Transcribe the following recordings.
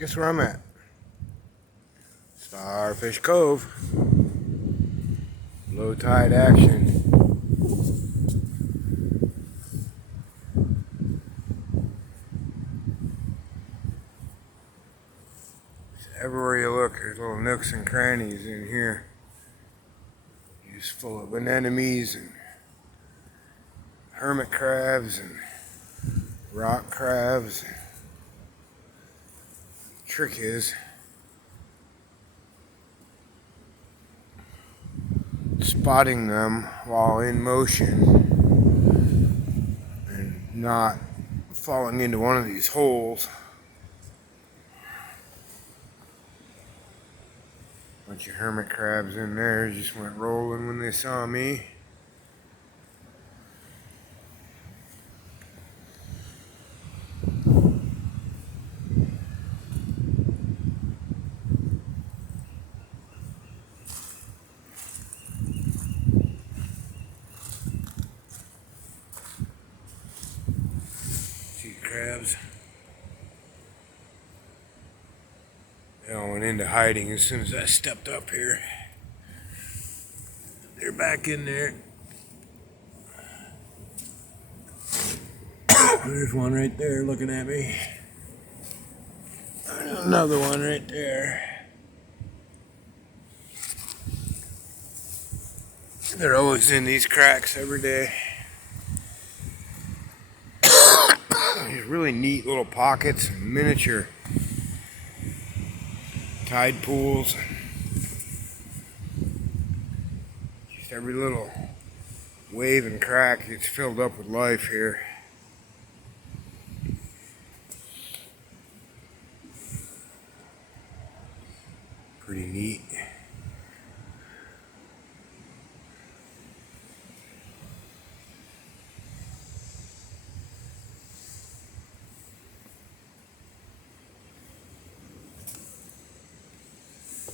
Guess where I'm at? Starfish Cove. Low tide action. Everywhere you look, there's little nooks and crannies in here. Just full of anemones and hermit crabs and rock crabs. The trick is spotting them while in motion and not falling into one of these holes. Bunch of hermit crabs in there just went rolling when they saw me. See crabs. They all went into hiding as soon as I stepped up here. They're back in there. There's one right there looking at me. Another one right there. They're always in these cracks every day. These really neat little pockets, miniature tide pools. Just every little wave and crack gets filled up with life here. Pretty neat.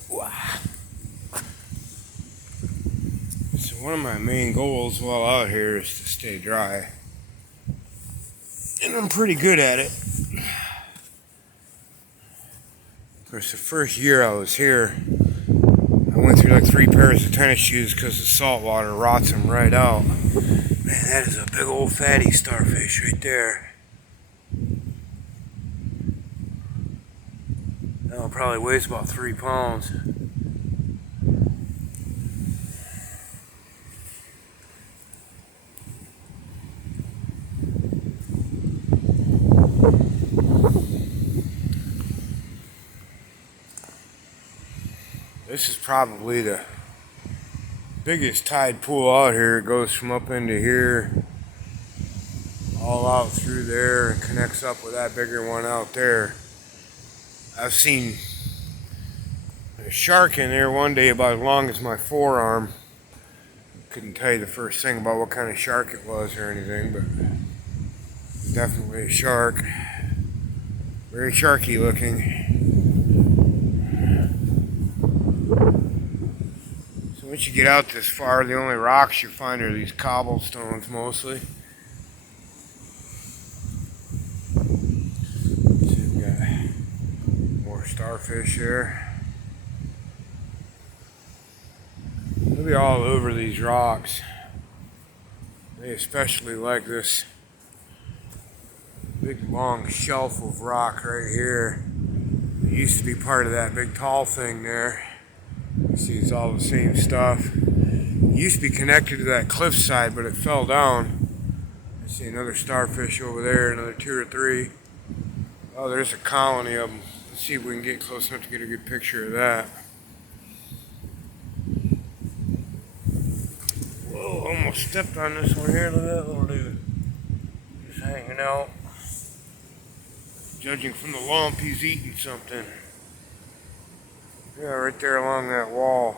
Wow. So one of my main goals while out here is to stay dry. And I'm pretty good at it. Of course, the first year I was here, I went through like 3 pairs of tennis shoes because the salt water rots them right out. Man, that is a big old fatty starfish right there. That one probably weighs about 3 pounds. This is probably the biggest tide pool out here. It goes from up into here, all out through there, and connects up with that bigger one out there. I've seen a shark in there one day about as long as my forearm. Couldn't tell you the first thing about what kind of shark it was or anything, but definitely a shark. Very sharky looking. So once you get out this far, the only rocks you find are these cobblestones mostly. So we've got more starfish there. They'll be all over these rocks. They especially like this big long shelf of rock right here. It used to be part of that big tall thing there. You see it's all the same stuff. It used to be connected to that cliffside, but it fell down. I see another starfish over there, another 2 or 3. Oh, there's a colony of them. Let's see if we can get close enough to get a good picture of that. Whoa, almost stepped on this one here. Look at that little dude. Just hanging out. Judging from the lump, he's eating something. Yeah, right there along that wall.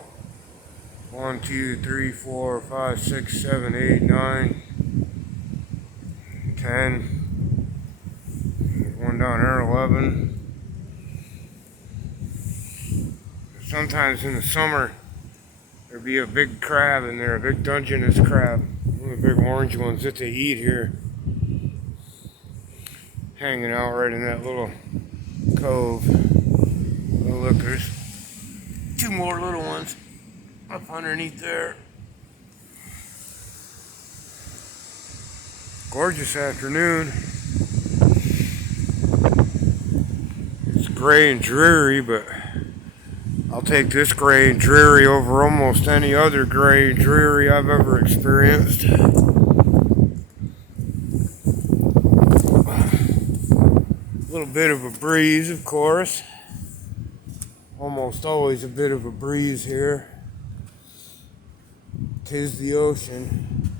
1, 2, 3, 4, 5, 6, 7, 8, 9, 10. There's one down there, 11. Sometimes in the summer, there'd be a big crab in there, a big Dungeness crab. One of the big orange ones that they eat here. Hanging out right in that little cove. Oh, look, there's two more little ones up underneath there. Gorgeous afternoon. It's gray and dreary, but I'll take this gray and dreary over almost any other gray and dreary I've ever experienced. A little bit of a breeze, of course. Almost always a bit of a breeze here. 'Tis the ocean.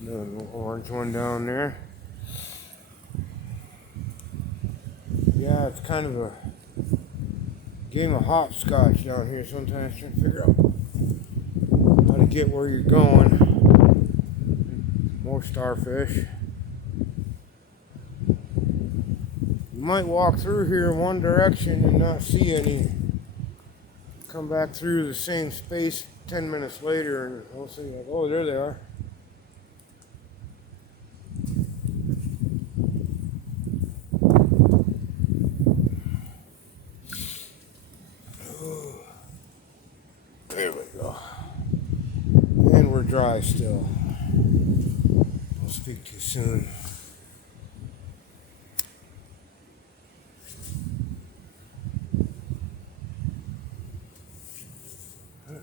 Another orange one down there. Yeah, it's kind of a game of hopscotch down here sometimes, trying to figure out how to get where you're going. More starfish. You might walk through here in one direction and not see any. Come back through the same space 10 minutes later and we'll see, like, oh, there they are. There we go. And we're dry still. I'll speak to you soon.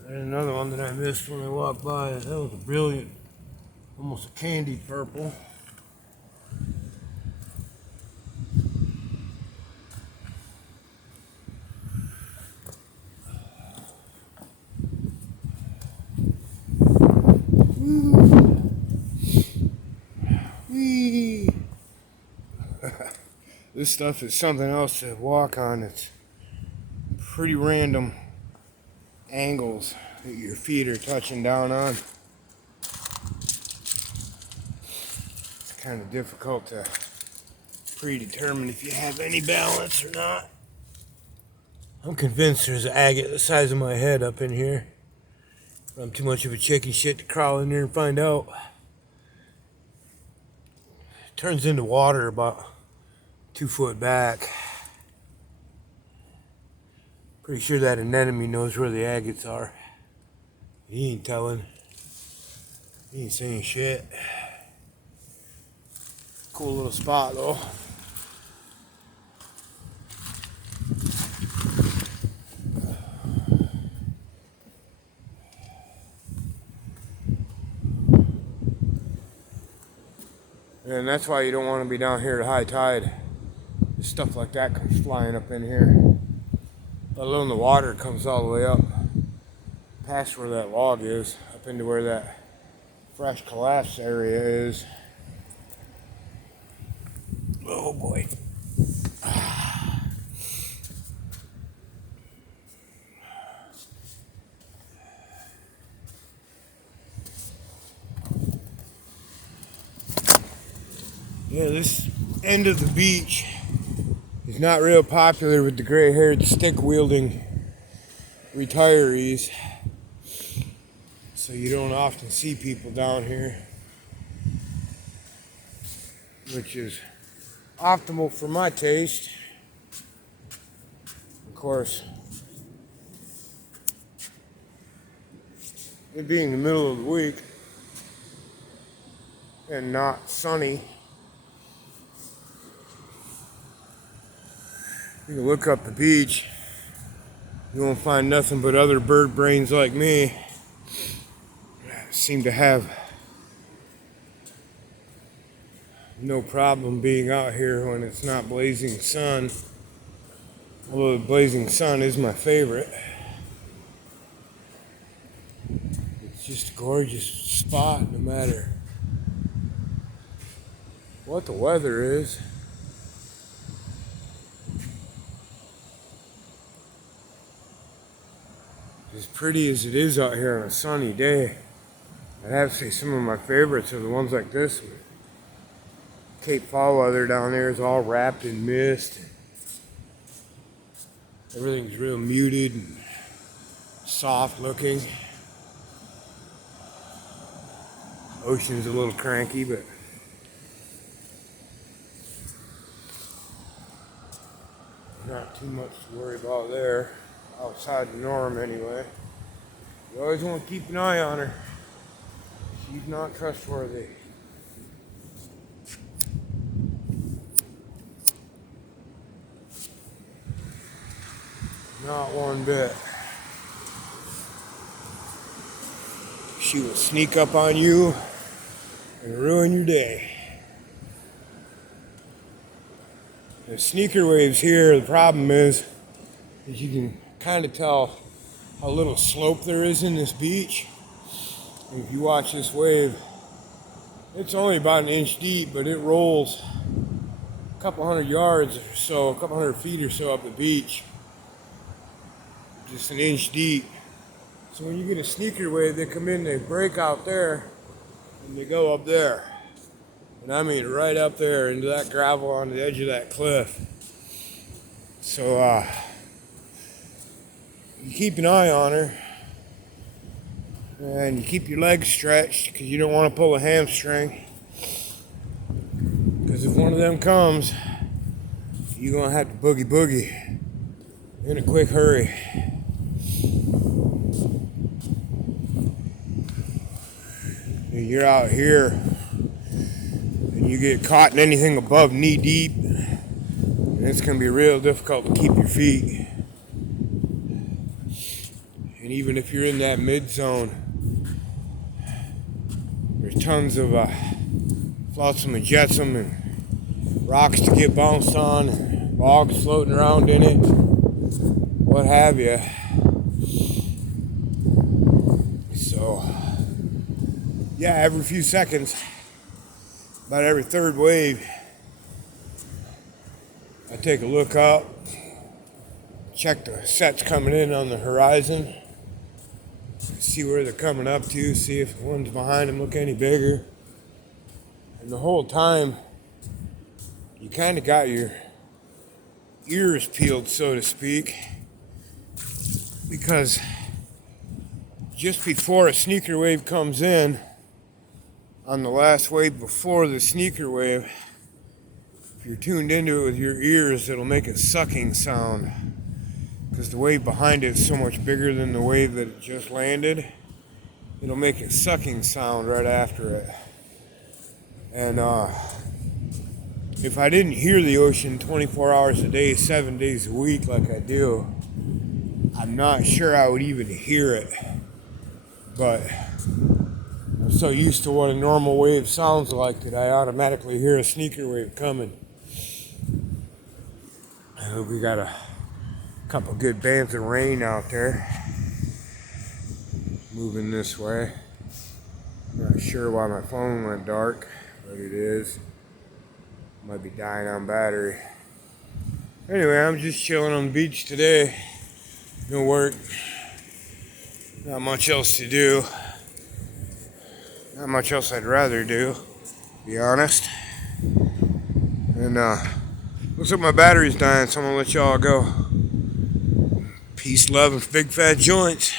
There's another one that I missed when I walked by. That was a brilliant, almost a candy purple. This stuff is something else to walk on. It's pretty random angles that your feet are touching down on. It's kind of difficult to predetermine if you have any balance or not. I'm convinced there's an agate the size of my head up in here. But I'm too much of a chicken shit to crawl in there and find out. It turns into water about 2 foot back. Pretty sure that anemone knows where the agates are. He ain't telling. He ain't saying shit. Cool little spot though. And that's why you don't want to be down here at high tide. Stuff like that comes flying up in here. Let alone the water comes all the way up past where that log is, up into where that fresh collapse area is. Oh boy. Yeah, this end of the beach is not real popular with the gray-haired, stick-wielding retirees. So you don't often see people down here, which is optimal for my taste. Of course, it being the middle of the week and not sunny, you can look up the beach, you won't find nothing but other bird brains like me. Seem to have no problem being out here when it's not blazing sun. Although the blazing sun is my favorite. It's just a gorgeous spot no matter what the weather is. As pretty as it is out here on a sunny day, I'd have to say some of my favorites are the ones like this one. Cape Fall weather down there is all wrapped in mist. Everything's real muted and soft looking. Ocean's a little cranky, but Not too much to worry about there, outside the norm anyway. You always want to keep an eye on her. She's not trustworthy. Not one bit. She will sneak up on you and ruin your day. The sneaker waves here, the problem is you can kind of tell how little slope there is in this beach. And if you watch this wave, it's only about an inch deep, but it rolls a couple hundred yards or so, a couple hundred feet or so up the beach. Just an inch deep. So when you get a sneaker wave, they come in, they break out there, and they go up there. And I mean right up there into that gravel on the edge of that cliff. So you keep an eye on her. And you keep your legs stretched because you don't want to pull a hamstring. Because if one of them comes, you're going to have to boogie boogie in a quick hurry. And you're out here and you get caught in anything above knee deep, and it's going to be real difficult to keep your feet. And even if you're in that mid zone, there's tons of flotsam and jetsam and rocks to get bounced on, and logs floating around in it, what have you. So, yeah, every few seconds, about every third wave, I take a look up, check the sets coming in on the horizon, see where they're coming up to, see if the ones behind them look any bigger. And the whole time, you kind of got your ears peeled, so to speak, because just before a sneaker wave comes in, on the last wave before the sneaker wave, if you're tuned into it with your ears, it'll make a sucking sound. Because the wave behind it is so much bigger than the wave that it just landed. It'll make a sucking sound right after it. And if I didn't hear the ocean 24 hours a day, 7 days a week like I do, I'm not sure I would even hear it. But I'm so used to what a normal wave sounds like that I automatically hear a sneaker wave coming. I hope we got a couple good bands of rain out there moving this way. Not sure why my phone went dark, but it is. Might be dying on battery. Anyway, I'm just chilling on the beach today. No work. Not much else to do. Not much else I'd rather do, to be honest. And looks like my battery's dying, so I'm gonna let y'all go. Peace, love, and big fat joints.